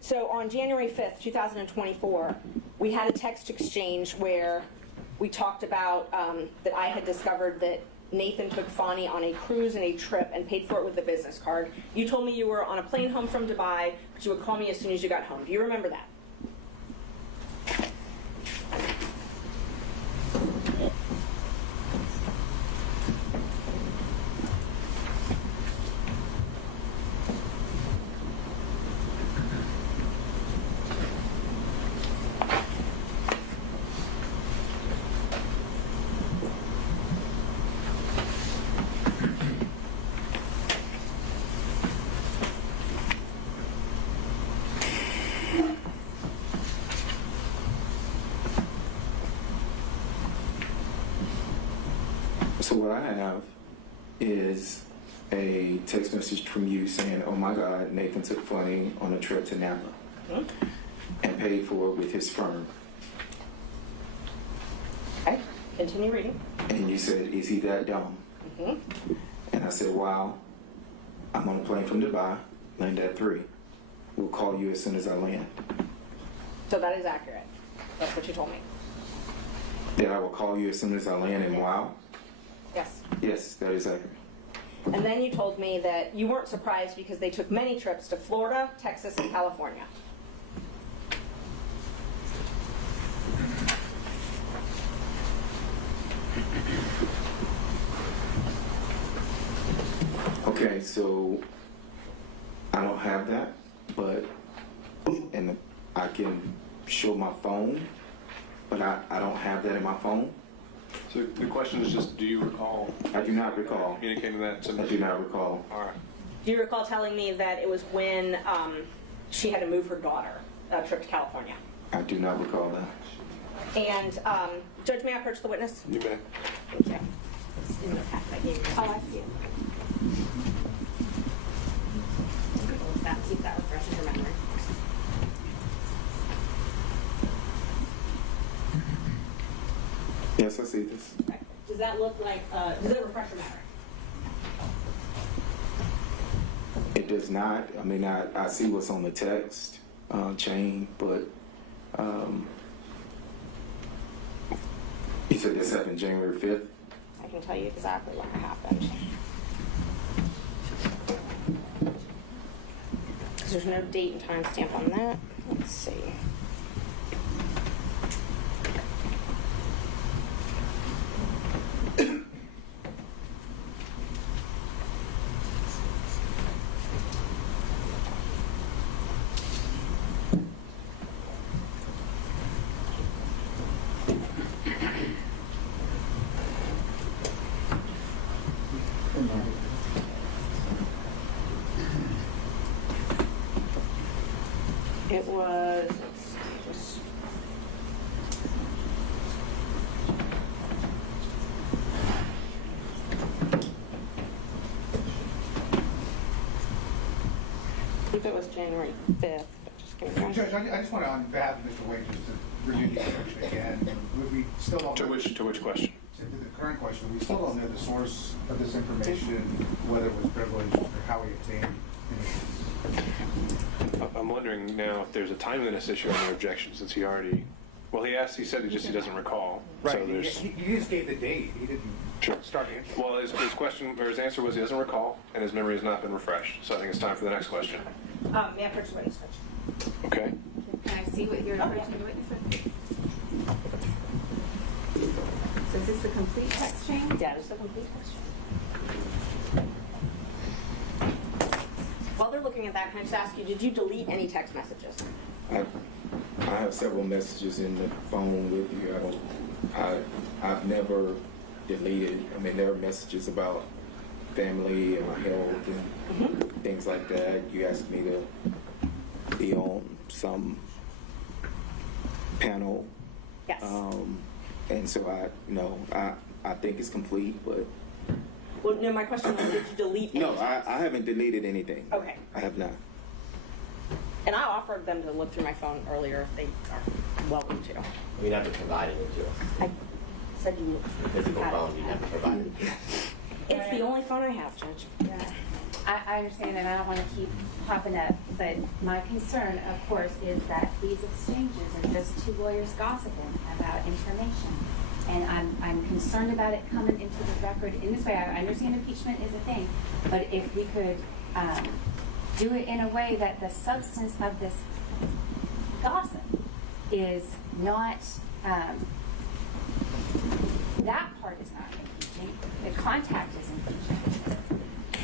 So on January 5th, 2024, we had a text exchange where we talked about that I had discovered that Nathan took Fani on a cruise and a trip and paid for it with a business card. You told me you were on a plane home from Dubai, but you would call me as soon as you got home. Do you remember that? So what I have is a text message from you saying, "Oh my God, Nathan took Fani on a trip to Napa and paid for it with his firm." Okay, continue reading. And you said, "Is he that dumb?" And I said, "Wow, I'm on a plane from Dubai, land at 3. We'll call you as soon as I land." So that is accurate. That's what you told me. That I will call you as soon as I land, and wow? Yes. Yes, that is accurate. And then you told me that you weren't surprised because they took many trips to Florida, Texas, and California. Okay, so I don't have that, but and I can show my phone, but I don't have that in my phone. So the question is just, do you recall? I do not recall. Communicating that to me? I do not recall. All right. Do you recall telling me that it was when she had to move her daughter a trip to California? I do not recall that. And Judge, may I approach the witness? You may. Thank you. It's in the packet I gave you. Oh, I see it. See if that refreshes your memory. Yes, I see this. Okay. Does that look like, does it refresh your memory? It does not. I mean, I see what's on the text chain, but you said this happened January 5th? I can tell you exactly when it happened. Because there's no date and time stamp on that. Let's see. It was, let's see, just, I believe it was January 5th, but just give me one. Judge, I just want to, on behalf of Mr. Wade, just to review the question again. We still don't. To which question? To the current question, we still don't know the source of this information, whether it was privileged or how we obtained it. I'm wondering now if there's a timeliness issue on your objection, since he already, well, he said he doesn't recall. Right, So there's, he just gave the date. He didn't start answering. well, his question, or his answer was he doesn't recall, and his memory has not been refreshed. So I think it's time for the next question. May I approach the witness, Judge? Okay. Can I see what you're approaching the witness with? So is this the complete text chain? Yeah, just a complete question. While they're looking at that, can I just ask you, did you delete any text messages? I have several messages in the phone with you. I've never deleted. I mean, there are messages about family and my health and things like that. You asked me to be on some panel. Yes. And so I think it's complete, but Well, no, my question was, did you delete any no, text? I haven't deleted anything. Okay. I have not. And I offered them to look through my phone earlier if they are welcome to. You never provided it to us. I said you The physical had it. phone, you never provided it to us. It's the only phone I have, Judge. Yeah. I understand that, I don't want to keep popping up, but my concern, of course, is that these exchanges are just two lawyers gossiping about information. And I'm concerned about it coming into the record in this way. I understand impeachment is a thing, but if we could do it in a way that the substance of this gossip is not, that part is not impeaching, the contact is impeaching.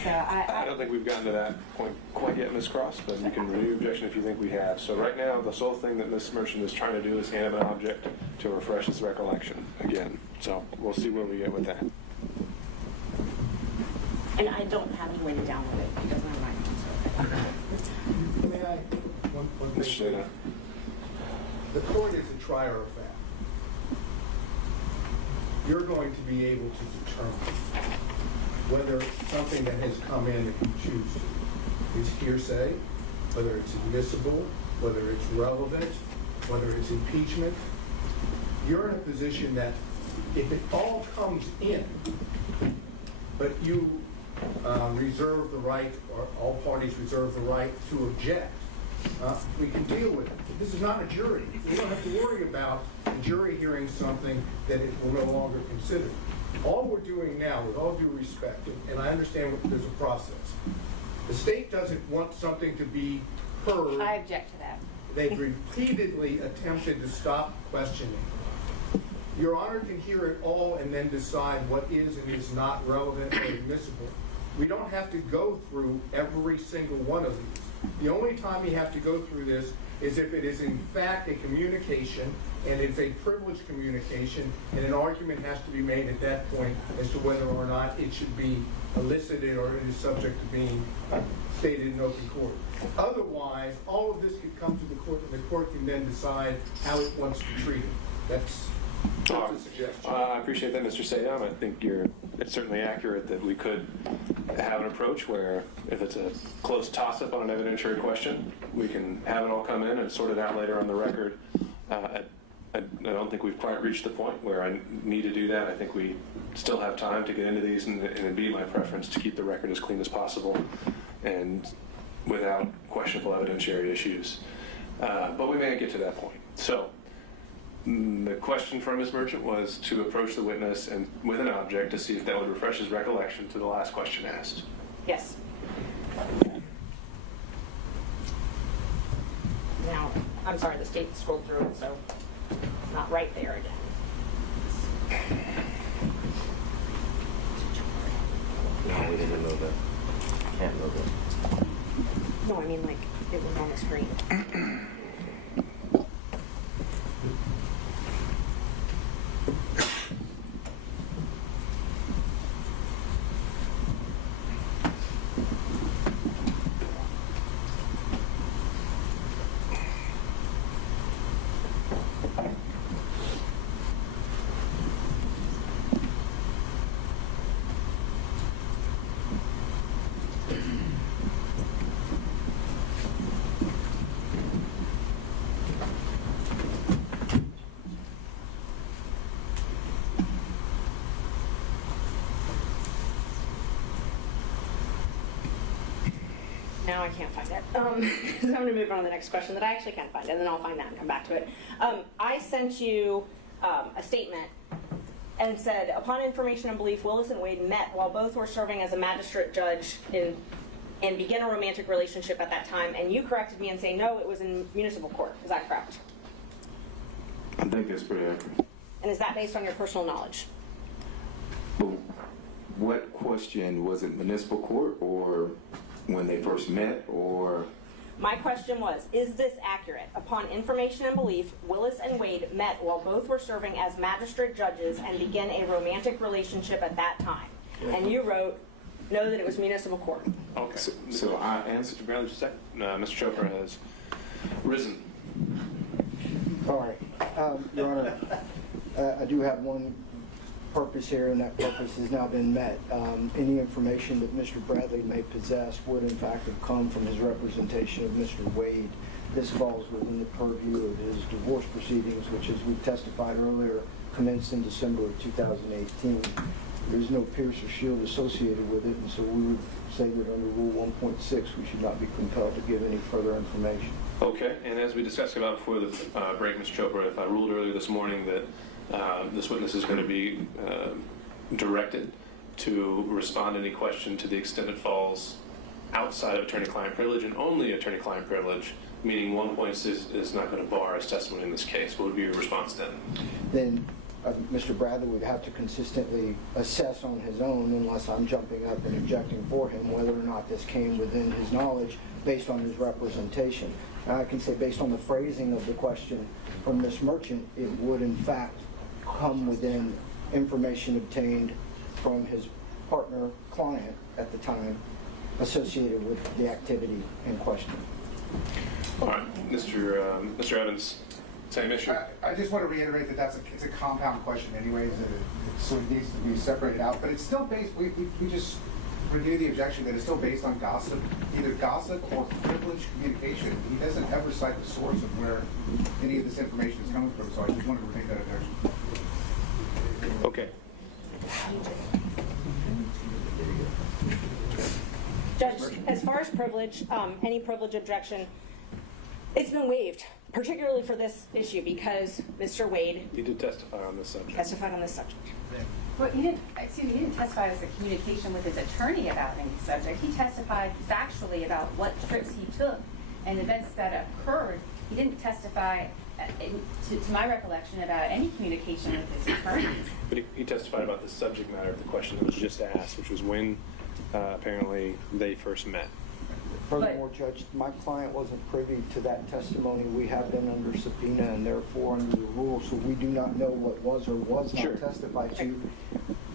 So I don't think we've gotten to that point quite yet, Ms. Cross, but you can renew your objection if you think we have. So right now, the sole thing that Ms. Merchant is trying to do is hand him an object to refresh his recollection again. So we'll see where we get with that. And I don't have any way to download it because I'm not. May I, one Mr. thing? Shada. The court is a trier of fact. You're going to be able to determine whether something that has come in, if you choose to, is hearsay, whether it's admissible, whether it's relevant, whether it's impeachment. You're in a position that if it all comes in, but you reserve the right, or all parties reserve the right to object, we can deal with it. This is not a jury. We don't have to worry about the jury hearing something that it will no longer consider. All we're doing now, with all due respect, and I understand there's a process, the state doesn't want something to be heard. I object to that. They've repeatedly attempted to stop questioning. Your Honor can hear it all and then decide what is and is not relevant or admissible. We don't have to go through every single one of these. The only time you have to go through this is if it is in fact a communication, and it's a privileged communication, and an argument has to be made at that point as to whether or not it should be elicited or it is subject to being stated in open court. Otherwise, all of this could come to the court, and the court can then decide how it wants to treat it. That's a suggestion. I appreciate that, Mr. Sadam. I think it's certainly accurate that we could have an approach where if it's a close toss-up on an evidentiary question, we can have it all come in and sort it out later on the record. I don't think we've quite reached the point where I need to do that. I think we still have time to get into these, and it'd be my preference to keep the record as clean as possible and without questionable evidentiary issues. But we may get to that point. So the question from Ms. Merchant was to approach the witness and with an object to see if that would refresh his recollection to the last question asked. Yes. Now, I'm sorry, the state scrolled through it, so it's not right there again. No, we didn't know that. Can't know that. No, I mean like it was on the screen. Now I can't find it. So I'm going to move on to the next question that I actually can find, and then I'll find that and come back to it. I sent you a statement and said, upon information and belief, Willis and Wade met while both were serving as a magistrate judge and began a romantic relationship at that time, and you corrected me and saying, no, it was in municipal court. Is that correct? I think that's pretty accurate. And is that based on your personal knowledge? But what question, was it municipal court or when they first met, or? My question was, is this accurate? Upon information and belief, Willis and Wade met while both were serving as magistrate judges and began a romantic relationship at that time. And you wrote, no, that it was municipal court. Okay. So I answered. Mr. Bradley, just a second. Mr. Chopra has risen. All right. Your Honor, I do have one purpose here, and that purpose has now been met. Any information that Mr. Bradley may possess would in fact have come from his representation of Mr. Wade. This falls within the purview of his divorce proceedings, which, as we testified earlier, commenced in December of 2018. there's no pierce or shield associated with it, and so we would say that under Rule 1.6, we should not be compelled to give any further information. Okay, and as we discussed about before the break, Ms. Chopra, if I ruled earlier this morning that this witness is going to be directed to respond to any question to the extent it falls outside of attorney-client privilege and only attorney-client privilege, meaning 1.6 is not going to bar his testimony in this case, what would be your response then? Then Mr. Bradley would have to consistently assess on his own, unless I'm jumping up and objecting for him, whether or not this came within his knowledge based on his representation. And I can say based on the phrasing of the question from Ms. Merchant, it would in fact come within information obtained from his partner, client at the time, associated with the activity in question. All right, Mr. Evans, same issue? I just want to reiterate that it's a compound question anyways, that so it needs to be separated out, but it's still based, we just renew the objection that it's still based on gossip, either gossip or privileged communication. He doesn't ever cite the source of where any of this information is coming from, so I just wanted to make that objection. Okay. Judge, as far as privilege, any privilege objection, it's been waived, particularly for this issue because Mr. Wade He did testify on this subject. testified on this subject. Well, he didn't testify as a communication with his attorney about any subject. He testified factually about what trips he took and events that occurred. He didn't testify, to my recollection, about any communication with his attorneys. But he testified about the subject matter of the question that was just asked, which was when apparently they first met. Furthermore, Judge, my client wasn't privy to that testimony. We have been under subpoena and therefore under the rules, so we do not know what was or was not testified to.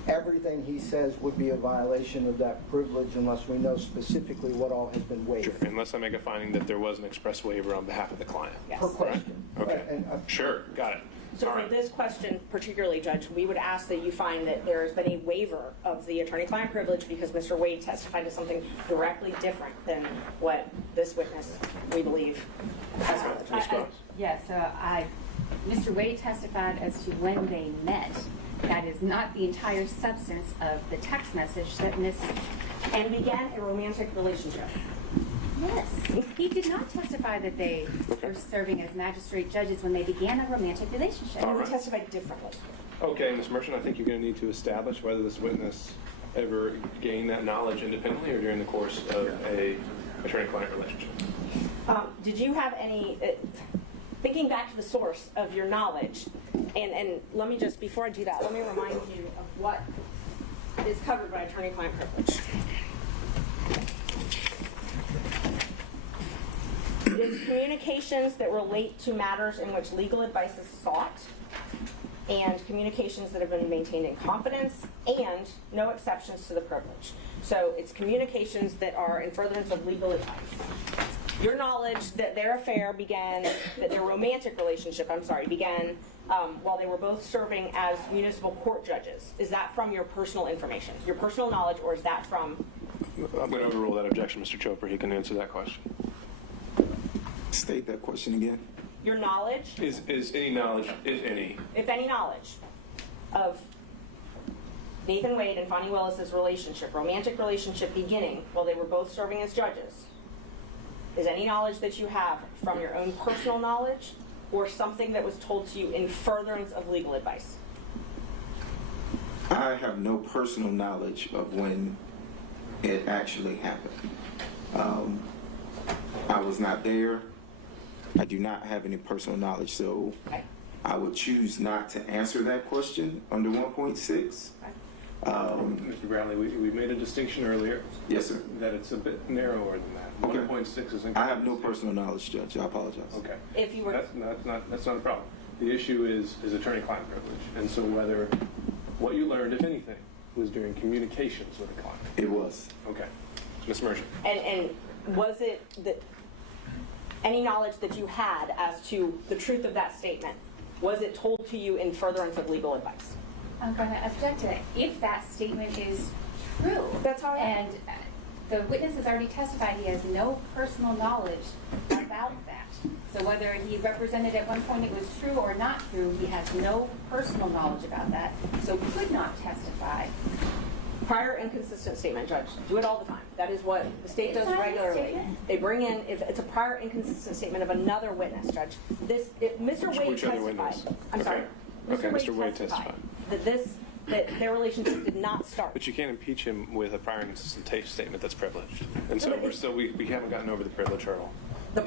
Everything he says would be a violation of that privilege unless we know specifically what all has been waived. Sure, unless I make a finding that there was an express waiver on behalf of the client. Yes. Per question. Okay. And, Sure, got it. So All for right. this question particularly, Judge, we would ask that you find that there has been a waiver of the attorney-client privilege because Mr. Wade testified to something directly different than what this witness, we believe, has privilege. Yes, Mr. Wade testified as to when they met. That is not the entire substance of the text message that Ms. And began a romantic relationship. Yes, he did not testify that they were serving as magistrate judges when they began a romantic relationship. And we testified differently. Okay, Ms. Merchant, I think you're going to need to establish whether this witness ever gained that knowledge independently or during the course of a attorney-client relationship. Did you have any, thinking back to the source of your knowledge, and let me just, before I do that, let me remind you of what is covered by attorney-client privilege. It is communications that relate to matters in which legal advice is sought, and communications that have been maintained in confidence, and no exceptions to the privilege. So it's communications that are in furtherance of legal advice. Your knowledge that their affair began, that their romantic relationship, began while they were both serving as municipal court judges. Is that from your personal information, your personal knowledge, or is that from? I'm going to overrule that objection, Mr. Chopra. He can answer that question. State that question again. Your knowledge? Is any knowledge, if any, knowledge, of Nathan Wade and Fani Willis's relationship, romantic relationship beginning while they were both serving as judges, is any knowledge that you have from your own personal knowledge or something that was told to you in furtherance of legal advice? I have no personal knowledge of when it actually happened. I was not there. I do not have any personal knowledge, so Okay. I would choose not to answer that question under 1.6. Mr. Bradley, we made a distinction earlier. Yes, sir. That it's a bit narrower than that. Okay. 1.6 is I have no personal knowledge, Judge. I apologize. Okay. If you were, That's not a problem. The issue is attorney-client privilege, and so whether what you learned, if anything, was during communications with the client. It was. Okay. Ms. Merchant. and was it that any knowledge that you had as to the truth of that statement, was it told to you in furtherance of legal advice? I'm going to object to that. If that statement is true. That's all right. And the witness has already testified he has no personal knowledge about that. So whether he represented at one point it was true or not true, he has no personal knowledge about that, so could not testify Prior inconsistent statement, Judge. Do it all the time. That is what the state does It's not a regularly. statement. They bring in, if it's a prior inconsistent statement of another witness, Judge. Mr. Wade Which other testified. witness? I'm sorry. Okay, Mr. Wade testified. That their relationship did not start. But you can't impeach him with a prior inconsistent statement that's privileged. And so No, but we haven't gotten over the privilege hurdle. The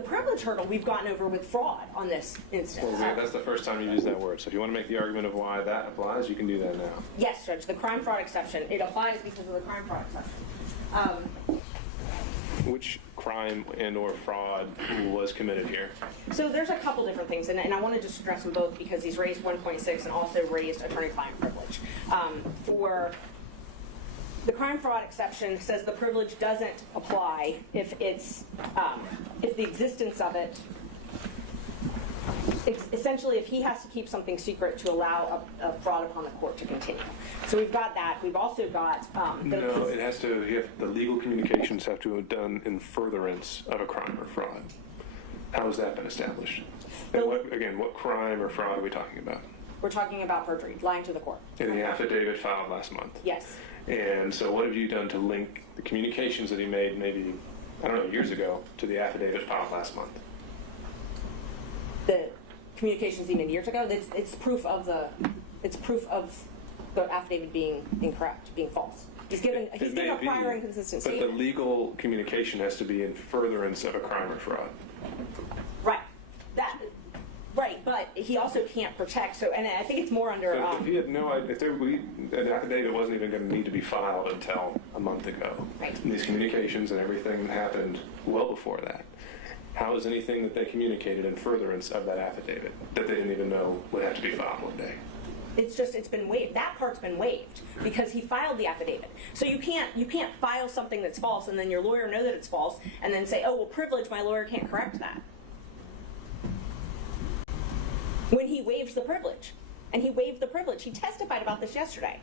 privilege hurdle we've gotten over with fraud on this instance. Well, that's the first time you used that word. So if you want to make the argument of why that applies, you can do that now. Yes, Judge, the crime fraud exception. It applies because of the crime fraud exception. Which crime and or fraud was committed here? So there's a couple different things, and I wanted to stress them both because he's raised 1.6 and also raised attorney-client privilege. For the crime fraud exception says the privilege doesn't apply if it's if the existence of it, essentially if he has to keep something secret to allow a fraud upon the court to continue. So we've got that. We've also got No, it has to. The legal communications have to have done in furtherance of a crime or fraud. How has that been established? And what crime or fraud are we talking about? we're talking about perjury, lying to the court. In the affidavit filed last month. Yes. And so what have you done to link the communications that he made maybe, I don't know, years ago to the affidavit filed last month? The communications even years ago, it's proof of the affidavit being incorrect, being false. He's given a prior inconsistent statement. But the legal communication has to be in furtherance of a crime or fraud. Right, but he also can't protect. So, and I think it's more under. So if he had no idea, an affidavit wasn't even going to need to be filed until a month ago. Right. And these communications and everything happened well before that. How is anything that they communicated in furtherance of that affidavit that they didn't even know would have to be filed one day? It's been waived. That part's been waived because he filed the affidavit. So you can't file something that's false and then your lawyer know that it's false and then say, oh, well, privilege, my lawyer can't correct that. When he waives the privilege. And he waived the privilege. He testified about this yesterday.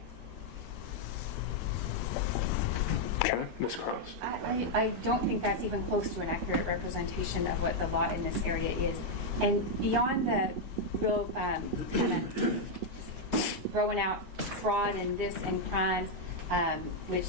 Okay, Ms. Cross. I don't think that's even close to an accurate representation of what the law in this area is. And beyond the real kind of throwing out fraud and this and crimes, which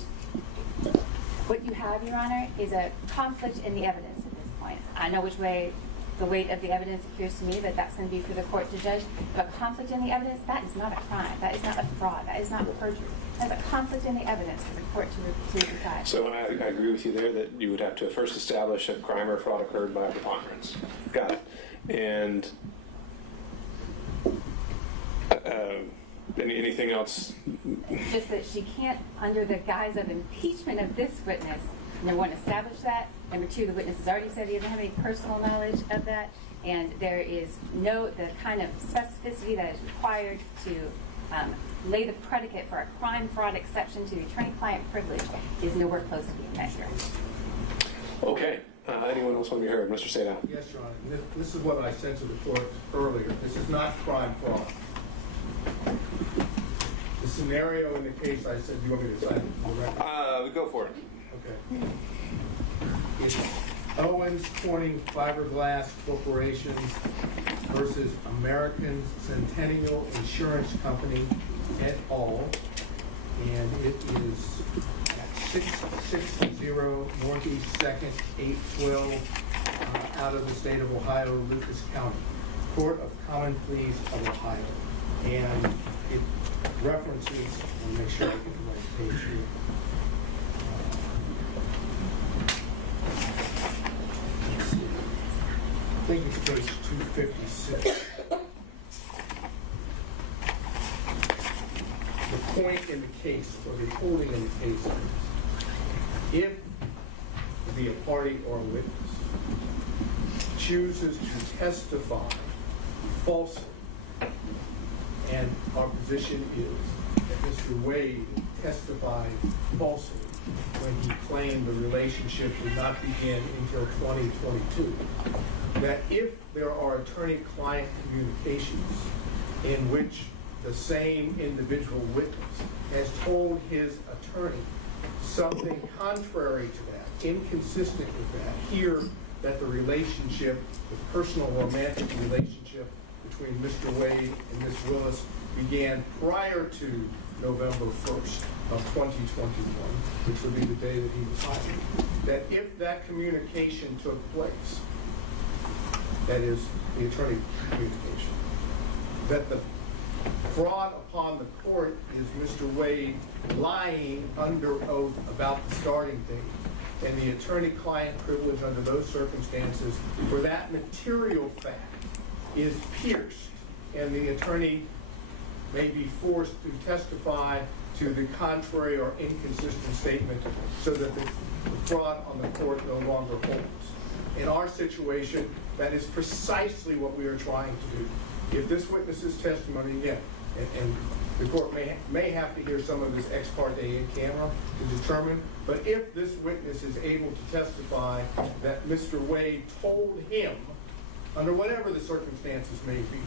what you have, Your Honor, is a conflict in the evidence at this point. I know which way the weight of the evidence appears to me, but that's going to be for the court to judge. But conflict in the evidence, that is not a crime. That is not a fraud. That is not perjury. That's a conflict in the evidence for the court to decide. So I agree with you there that you would have to first establish a crime or fraud occurred by a preponderance. Got it. And anything else? Just that she can't, under the guise of impeachment of this witness, number one, establish that. Number two, the witness has already said he doesn't have any personal knowledge of that. And there is the kind of specificity that is required to lay the predicate for a crime fraud exception to the attorney-client privilege is nowhere close to being met here. Okay. Anyone else want to be heard? Mr. Sadow. Yes, Your Honor. This is what I said to the court earlier. This is not crime fraud. The scenario in the case I said, you want me to sign it for the record? Go for it. Okay. It's Owens Corning Fiberglass Corporation versus American Centennial Insurance Company et al. And it is at 660 Northeast 2nd, 812, out of the state of Ohio, Lucas County, Court of Common Pleas of Ohio. And it references, I'll make sure I get the right page here. I think it's page 256. The point in the case, or the holding in the case, is if the party or witness chooses to testify falsely, and our position is that Mr. Wade testified falsely when he claimed the relationship did not begin until 2022, that if there are attorney-client communications in which the same individual witness has told his attorney something contrary to that, inconsistent with that, here that the relationship, the personal romantic relationship between Mr. Wade and Ms. Willis began prior to November 1st of 2021, which would be the day that he was hired, that if that communication took place, that is the attorney communication, that the fraud upon the court is Mr. Wade lying under oath about the starting date, and the attorney-client privilege under those circumstances for that material fact is pierced, and the attorney may be forced to testify to the contrary or inconsistent statement so that the fraud on the court no longer holds. In our situation, that is precisely what we are trying to do. If this witness's testimony, again, and the court may have to hear some of this ex parte in camera to determine, but if this witness is able to testify that Mr. Wade told him, under whatever the circumstances may be,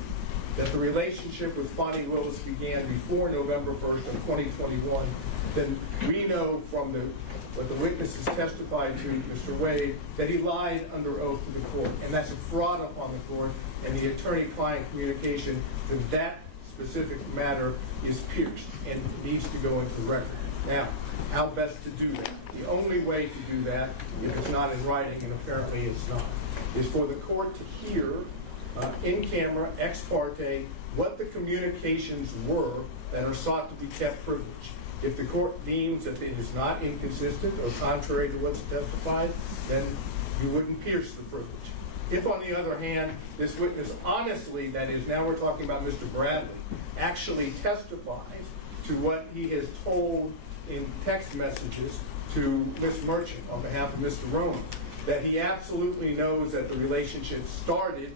that the relationship with Fani Willis began before November 1st of 2021, then we know from what the witnesses testified to Mr. Wade that he lied under oath to the court, and that's a fraud upon the court, and the attorney-client communication that specific matter is pierced and needs to go into the record. Now, how best to do that? The only way to do that, if it's not in writing, and apparently it's not, is for the court to hear in camera, ex parte, what the communications were that are sought to be kept privileged. If the court deems that it is not inconsistent or contrary to what's testified, then you wouldn't pierce the privilege. If, on the other hand, this witness honestly, that is, now we're talking about Mr. Bradley, actually testifies to what he has told in text messages to Ms. Merchant on behalf of Mr. Roman, that he absolutely knows that the relationship started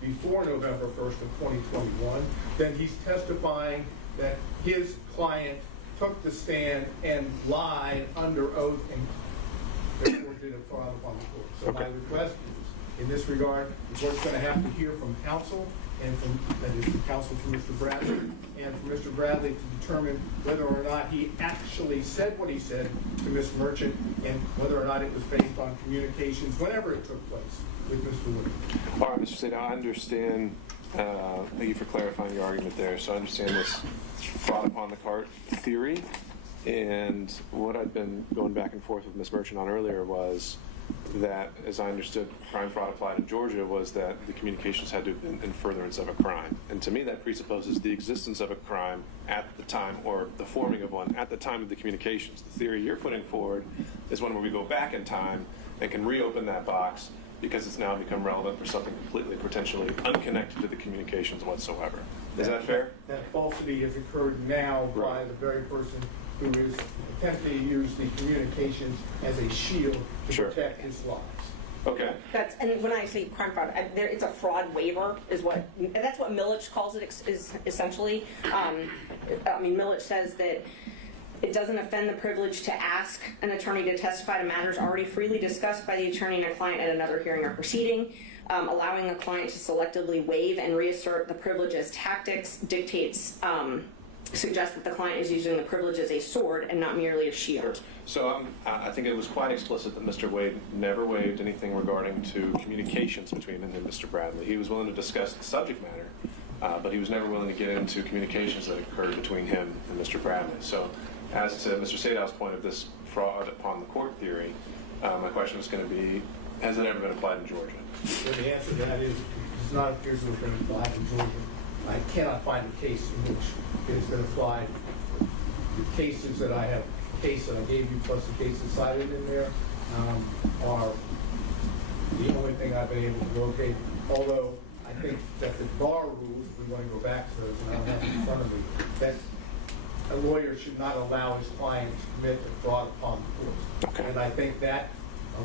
before November 1st of 2021, then he's testifying that his client took the stand and lied under oath and therefore did a fraud upon the court. So my request is, in this regard, the court's going to have to hear from counsel, and that is the counsel for Mr. Bradley, and for Mr. Bradley to determine whether or not he actually said what he said to Ms. Merchant, and whether or not it was based on communications, whenever it took place, with Mr. Wood. All right, Mr. Sato, I understand. Thank you for clarifying your argument there. So I understand this fraud upon the cart theory, and what I'd been going back and forth with Ms. Merchant on earlier was that, as I understood, crime fraud applied in Georgia was that the communications had to have been in furtherance of a crime. And to me, that presupposes the existence of a crime at the time, or the forming of one at the time of the communications. The theory you're putting forward is one where we go back in time and can reopen that box because it's now become relevant for something completely, potentially unconnected to the communications whatsoever. Is that fair? That falsity has occurred now by the very person who is attempting to use the communications as a shield to protect his lives. Okay. And when I say crime fraud, it's a fraud waiver, that's what Millich calls it, is essentially. Millich says that it doesn't offend the privilege to ask an attorney to testify to matters already freely discussed by the attorney and a client at another hearing or proceeding. Allowing a client to selectively waive and reassert the privilege as tactics suggests that the client is using the privilege as a sword and not merely a shield. So I think it was quite explicit that Mr. Wade never waived anything regarding to communications between him and Mr. Bradley. He was willing to discuss the subject matter, but he was never willing to get into communications that occurred between him and Mr. Bradley. So as to Mr. Sadow's point of this fraud upon the court theory, my question was going to be, has it ever been applied in Georgia? So the answer to that is, it does not appear to have been applied in Georgia. I cannot find a case in which it has been applied. The cases that I have, the case that I gave you plus the cases cited in there, are the only thing I've been able to locate. Although I think that the bar rules, if we want to go back to those, and I don't have them in front of me, that a lawyer should not allow his client to commit a fraud upon the court. Okay. And I think that,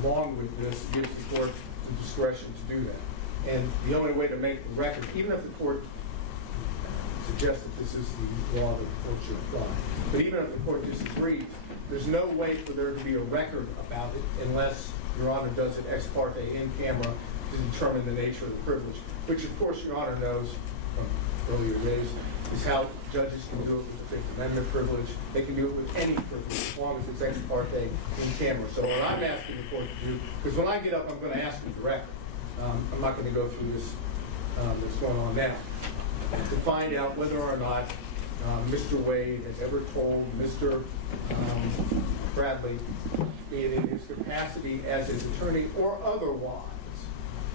along with this, gives the court the discretion to do that. And the only way to make the record, even if the court suggests that this is the law that the court should apply, but even if the court disagrees, there's no way for there to be a record about it unless Your Honor does it ex parte in camera to determine the nature of the privilege, which of course Your Honor knows from earlier days is how judges can do it with the Fifth Amendment privilege. They can do it with any privilege as long as it's ex parte in camera. So what I'm asking the court to do, because when I get up I'm going to ask you directly, I'm not going to go through this that's going on now, to find out whether or not Mr. Wade has ever told Mr. Bradley, in his capacity as his attorney or otherwise,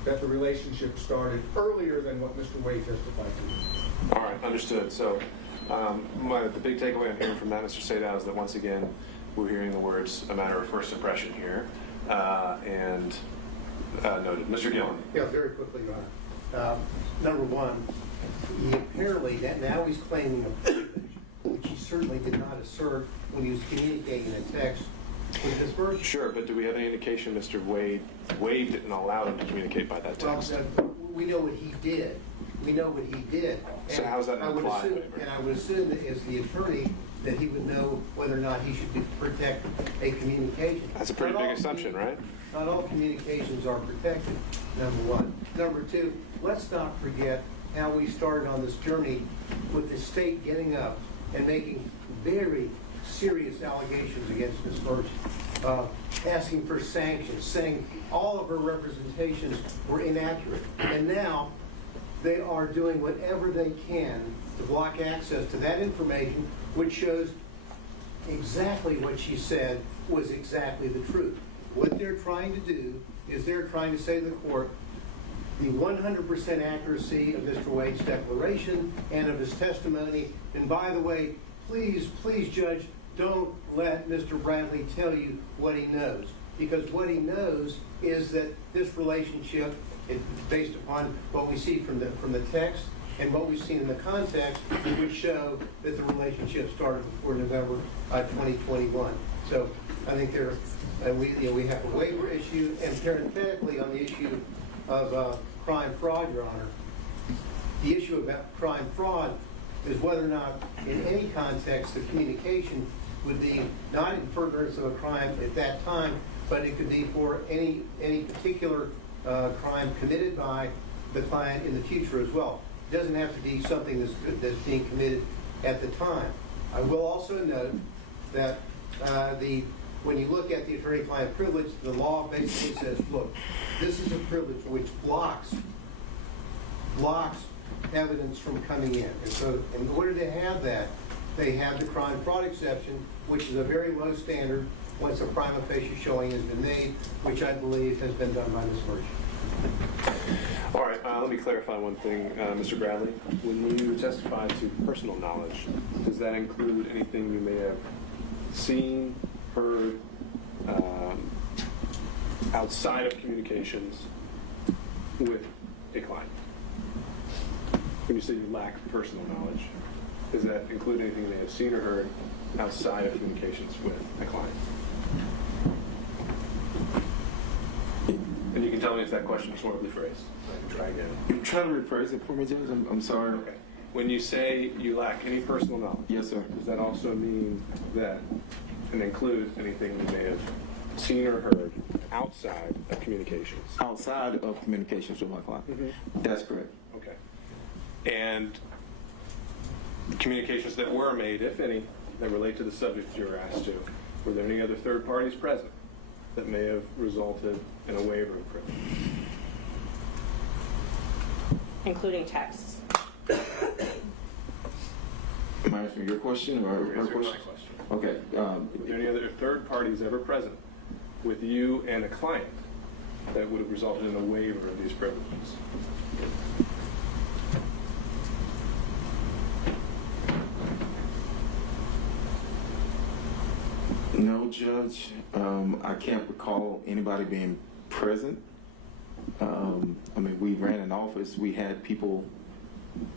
that the relationship started earlier than what Mr. Wade testified to. All right, understood. So the big takeaway I'm hearing from that, Mr. Sadow, is that once again, we're hearing the words a matter of first impression here. And noted. Mr. Gillen. Yeah, very quickly, Your Honor. Number one, he apparently, now he's claiming a privilege, which he certainly did not assert when he was communicating a text with his version. Sure, but do we have any indication Mr. Wade didn't allow him to communicate by that text? Well, we know what he did. We know what he did. So how's that I would implied assume, waiver? and I would assume that as the attorney, that he would know whether or not he should protect a communication. That's a pretty Not big all assumption, right? Not all communications are protected, number one. Number two, let's not forget how we started on this journey with the state getting up and making very serious allegations against Ms. Merchant, asking for sanctions, saying all of her representations were inaccurate. And now they are doing whatever they can to block access to that information, which shows exactly what she said was exactly the truth. What they're trying to do is they're trying to say to the court the 100% accuracy of Mr. Wade's declaration and of his testimony. And by the way, please, Judge, don't let Mr. Bradley tell you what he knows. Because what he knows is that this relationship, based upon what we see from the text and what we've seen in the context, would show that the relationship started before November 2021. So I think we have a waiver issue, and parenthetically on the issue of crime fraud, Your Honor, the issue about crime fraud is whether or not in any context the communication would be not in furtherance of a crime at that time, but it could be for any particular crime committed by the client in the future as well. It doesn't have to be something that's being committed at the time. I will also note that when you look at the attorney-client privilege, the law basically says, look, this is a privilege which blocks evidence from coming in. And so in order to have that, they have the crime fraud exception, which is a very low standard once a prima facie showing has been made, which I believe has been done by Ms. Merchant. All right, let me clarify one thing, Mr. Bradley. When you testify to personal knowledge, does that include anything you may have seen, heard, outside of communications with a client? When you say you lack personal knowledge, does that include anything you may have seen or heard outside of communications with a client? And you can tell me if that question is horribly phrased. I can try again. Try to rephrase it for me, Judge. I'm sorry. Okay. When you say you lack any personal knowledge, Yes, sir. does that also mean that, and include anything you may have seen or heard outside of communications? Outside of communications with my client. Mm-hmm. That's correct. Okay. And communications that were made, if any, that relate to the subject you were asked to, were there any other third parties present that may have resulted in a waiver of privilege? Including texts. Am I answering your question or her Answer my question? question. Okay. Were there any other third parties ever present with you and a client that would have resulted in a waiver of these privileges? No, Judge. I can't recall anybody being present. I mean, we ran an office. We had people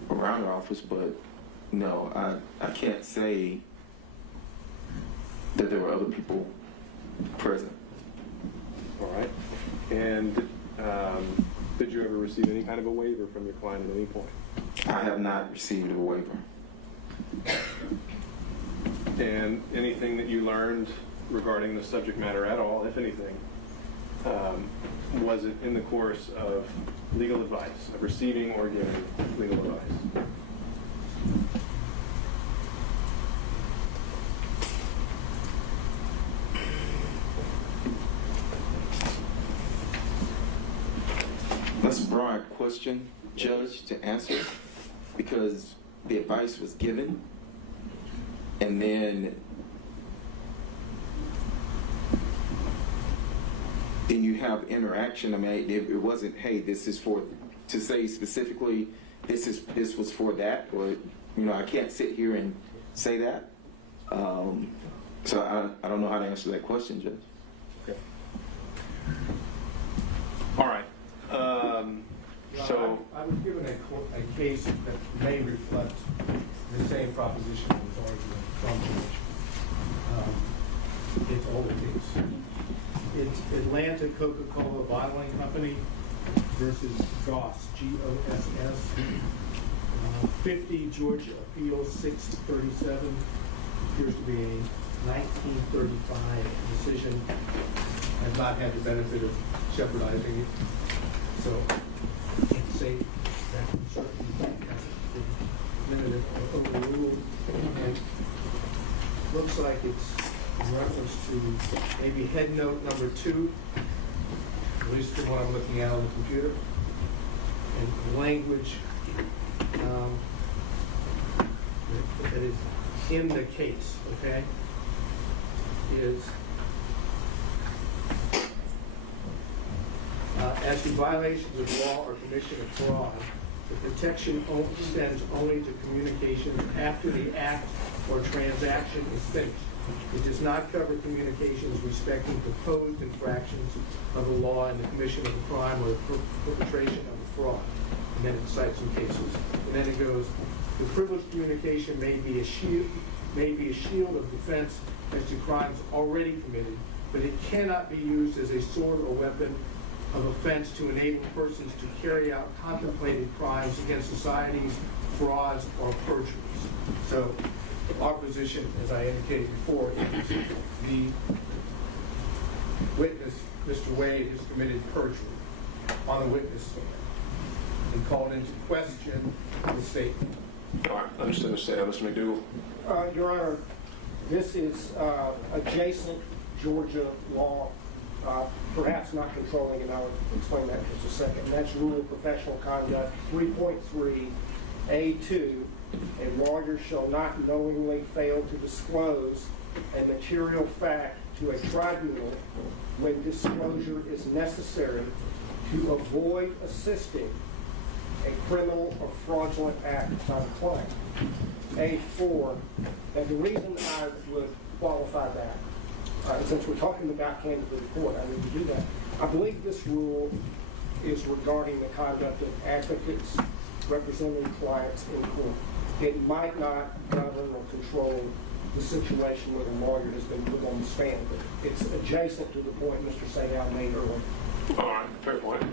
around our office, but no, I can't say that there were other people present. All right. And did you ever receive any kind of a waiver from your client at any point? I have not received a waiver. And anything that you learned regarding the subject matter at all, if anything, was it in the course of legal advice, of receiving or giving legal advice? That's a broad question, Judge, to answer, because the advice was given, And then you have interaction. I mean, it wasn't, hey, this is for, to say specifically, this was for that, or, I can't sit here and say that. So I don't know how to answer that question, Judge. Okay. All right. So, I was given a case that may reflect the same proposition that was argued from George. It's old case. It's Atlanta Coca-Cola Bottling Company versus Goss, G-O-S-S. 50 Georgia Appeals 637. Appears to be a 1935 decision. I've not had the benefit of shepherdizing it, so I can't say that certainly hasn't been limited or overruled. And looks like it's in reference to maybe head note number 2, at least from what I'm looking at on the computer, and language that is in the case, okay, is as to violations of law or commission of fraud, the protection extends only to communications after the act or transaction is finished. It does not cover communications respecting proposed infractions of the law in the commission of the crime or the perpetration of the fraud. And then it cites some cases. And then it goes, the privileged communication may be a shield of defense as to crimes already committed, but it cannot be used as a sword or weapon of offense to enable persons to carry out contemplated crimes against societies, frauds, or perjuries. So our position, as I indicated before, is the witness, Mr. Wade, has committed perjury on a witness stand and called into question the statement. all right, understood, Mr. McDougall. Your Honor, this is adjacent Georgia law, perhaps not controlling, and I'll explain that in just a second. And that's Rule of Professional Conduct 3.3A2. A lawyer shall not knowingly fail to disclose a material fact to a tribunal when disclosure is necessary to avoid assisting a criminal or fraudulent act by the client. A4, and the reason I would qualify that, since we're talking about candidate report, I need to do that. I believe this rule is regarding the conduct of advocates representing clients in court. It might not govern or control the situation where the lawyer has been put on the stand, but it's adjacent to the point Mr. Sayal made earlier. All right, fair point.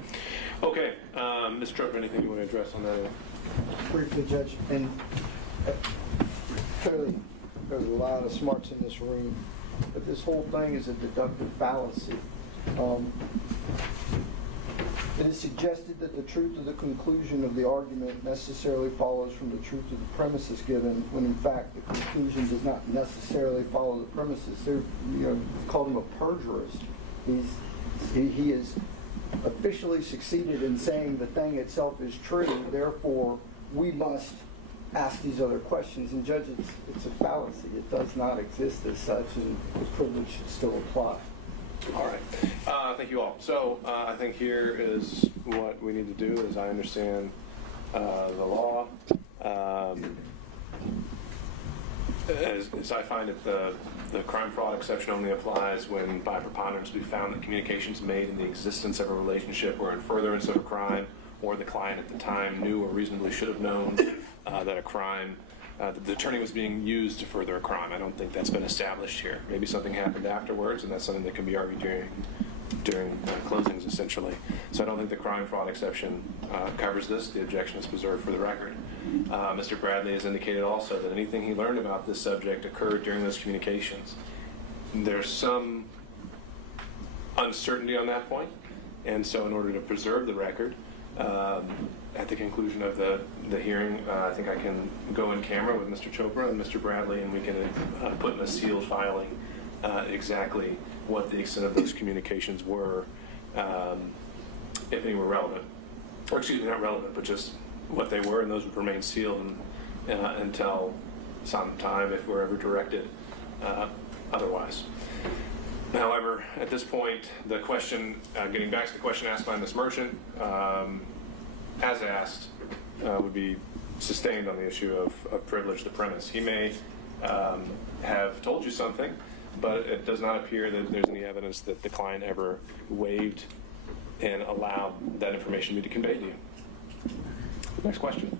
Okay, Mr. Trump, anything you want to address on that? Briefly, Judge, and clearly there's a lot of smarts in this room, but this whole thing is a deductive fallacy. It is suggested that the truth of the conclusion of the argument necessarily follows from the truth of the premises given, when in fact the conclusion does not necessarily follow the premises. They're, called him a perjurist. He has officially succeeded in saying the thing itself is true, therefore we must ask these other questions. And Judge, it's a fallacy. It does not exist as such, and the privilege should still apply. All right. Thank you all. So I think here is what we need to do, as I understand the law. As I find it, the crime fraud exception only applies when by preponderance we found that communications made in the existence of a relationship or in furtherance of a crime, or the client at the time knew or reasonably should have known that a crime, that the attorney was being used to further a crime. I don't think that's been established here. Maybe something happened afterwards, and that's something that can be argued during closings, essentially. So I don't think the crime fraud exception covers this. The objection is preserved for the record. Mr. Bradley has indicated also that anything he learned about this subject occurred during those communications. There's some uncertainty on that point, and so in order to preserve the record, at the conclusion of the hearing, I think I can go in camera with Mr. Chopra and Mr. Bradley, and we can put in a sealed filing exactly what the extent of those communications were, if any were relevant. Or excuse me, not relevant, but just what they were, and those would remain sealed until sometime if we're ever directed otherwise. However, at this point, the question, getting back to the question asked by Ms. Merchant, as asked, would be sustained on the issue of privilege to premise. He may have told you something, but it does not appear that there's any evidence that the client ever waived and allowed that information to be conveyed to you. Next question.